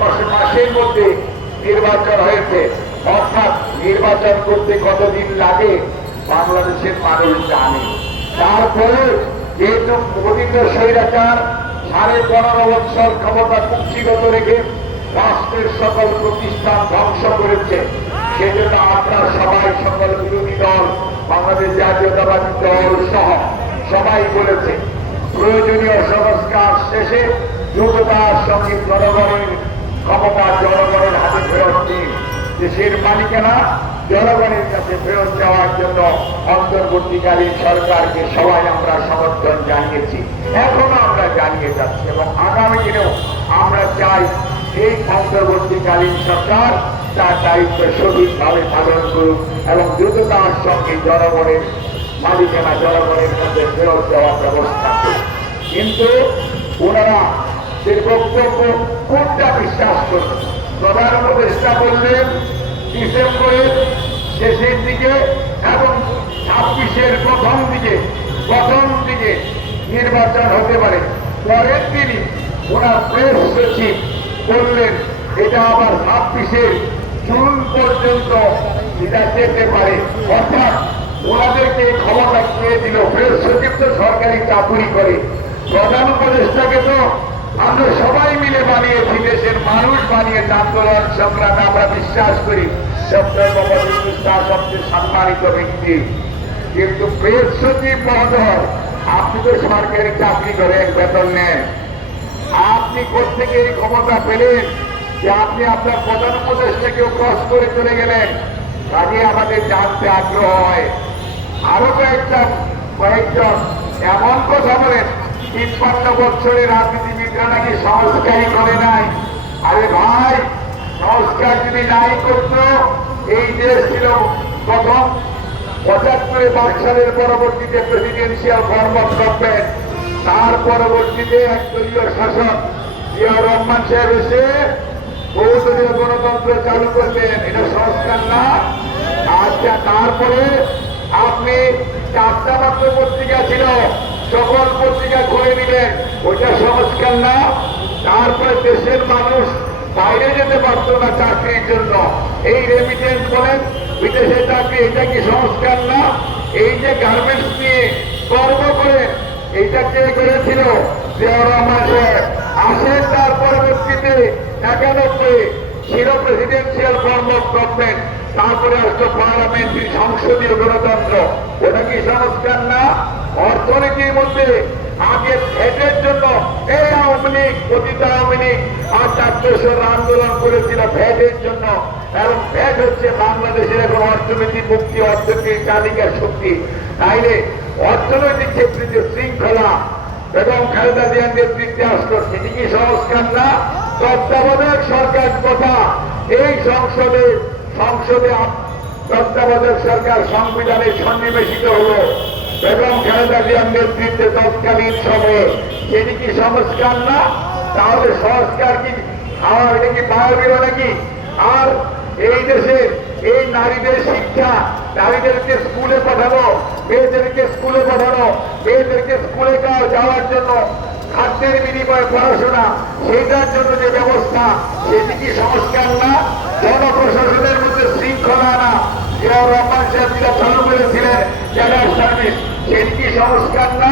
মাসের মধ্যে নির্বাচন হয়েছে। অর্থাৎ নির্বাচন করতে কতদিন লাগে? বাংলাদেশের মানুষ জানে। তারপরে যেহেতু পতিত স্বৈরাচার, সাড়ে পনেরো বছর ক্ষমতা কুক্ষিগত রেখে রাষ্ট্রের সকল প্রতিষ্ঠান ধ্বংস করেছে, সেজন্য আমরা সবাই সকল বিরোধী দল, বাংলাদেশ জাতীয়তাবাদী দল সহ সবাই বলেছে, প্রয়োজনীয় সংস্কার শেষে দ্রুততার সঙ্গে জনগণের ক্ষমতা জনগণের হাতে ফেরত দিন। দেশের মালিকানা জনগণের কাছে ফেরত দেওয়ার জন্য অন্তর্বর্তীকালীন সরকারকে সবাই আমরা সমর্থন জানিয়েছি। এখনও আমরা জানিয়ে যাচ্ছি এবং আগামী দিনেও আমরা চাই এই অন্তর্বর্তীকালীন সরকার তার দায়িত্ব সঠিকভাবে পালন করুক এবং দ্রুততার সঙ্গে জনগণের মালিকানা জনগণের কাছে ফেরত দেওয়ার ব্যবস্থা করুক। কিন্তু ওনারা যে বক্তব্য কোনটা বিশ্বাস করবেন প্রধান উপদেষ্টা বললেন, ডিসেম্বরের শেষের দিকে এবং ছাব্বিশের প্রথম দিকে প্রথম দিকে নির্বাচন হতে পারে। পরের দিনই ওনার প্রেস সচিব বললেন, এটা আবার ছাব্বিশের জুন পর্যন্ত এটা যেতে পারে। অর্থাৎ ওনাদেরকে ক্ষমতা কে দিল? প্রেস সচিব তো সরকারি চাকুরি করে। প্রধান উপদেষ্টাকে তো আমরা সবাই মিলে বানিয়েছি, দেশের মানুষ বানিয়েছে আন্দোলন সংগ্রামে আমরা বিশ্বাস করি তার সবচেয়ে সম্মানিত ব্যক্তি। কিন্তু প্রেস সচিব মহোদয়, আপনি তো সরকারি চাকরি করেন বেতন নেন। আপনি কোথেকে এই ক্ষমতা পেলেন যে আপনি আপনার প্রধান উপদেষ্টাকেও ক্রস করে চলে গেলেন? কাজে আমাদের জানতে আগ্রহ হয়। আরও কয়েকজন কয়েকজন এমন কথা বলেন, তিপ্পান্ন বছরের রাজনীতিবিদরা নাকি সংস্কারই করে নাই। আরে ভাই, সংস্কার যদি নাই করতো, এই দেশ ছিল প্রথম পঁচাত্তরে সালের পরবর্তীতে প্রেসিডেন্সিয়াল ফর্ম অফ তার পরবর্তীতে এক দলীয় শাসক জিয়াউর রহমান সাহেব এসে বহুদলীয় গণতন্ত্র চালু করলেন। এটা সংস্কার না। আচ্ছা তারপরে আপনি চারটা মাত্র পত্রিকা সকল পত্রিকা খুলে নিলেন। ওইটা সংস্কার না। তারপরে দেশের মানুষ বাইরে যেতে পারতো না চাকরির জন্য। এই রেমিটেন্স বলেন, বিদেশে চাকরি, এটা কি সংস্কার না? এই যে গার্মেন্টস নিয়ে কর্ম করে এইটা কে করেছিল? আসেন তার পরবর্তীতে একানব্বই ছিল প্রেসিডেন্সিয়াল ফর্ম অফ গভর্নমেন্ট তারপরে আসলো পার্লামেন্টারি সংসদীয় গণতন্ত্র। ওটা কি সংস্কার না? অর্থনীতির মধ্যে আগে ভেটের জন্য এই আওয়ামী লীগ, অতীত আওয়ামী লীগ আর চারশোর আন্দোলন করেছিল ভেটের জন্য। এবং ভেট হচ্ছে বাংলাদেশের এখন অর্থনীতি, মুক্তি অর্থনীতির চালিকার শক্তি। তাইলে অর্থনৈতিক ক্ষেত্রে যে শৃঙ্খলা এবং খালেদা জিয়ার নেতৃত্বে আসলো, সেটি কি সংস্কার না তত্ত্বাবধায়ক সরকার কথা এই সংসদে সংসদে তত্ত্বাবধায়ক সরকার সংবিধানে সন্নিবেশিত হলো। বেগম খালেদা জিয়ার নেতৃত্বে তৎকালীন সময়ে। সেটি কি সংস্কার না? তাহলে সংস্কার কি? খাওয়া এটা কি বায়বীয় নাকি? আর এই দেশে এই নারীদের শিক্ষা, নারীদেরকে স্কুলে পাঠানো, মেয়েদেরকে স্কুলে পাঠানো, মেয়েদেরকে স্কুলে যাওয়া- যাওয়ার জন্য খাদ্যের বিনিময়ে পড়াশোনা সেটার জন্য যে ব্যবস্থা, সেটি কি সংস্কার না? জনপ্রশাসনের মধ্যে শৃঙ্খলা না। জিয়াউর রহমান সাহেব যেটা চালু করেছিলেন ক্যাডার সার্ভিস সেটি সংস্কার না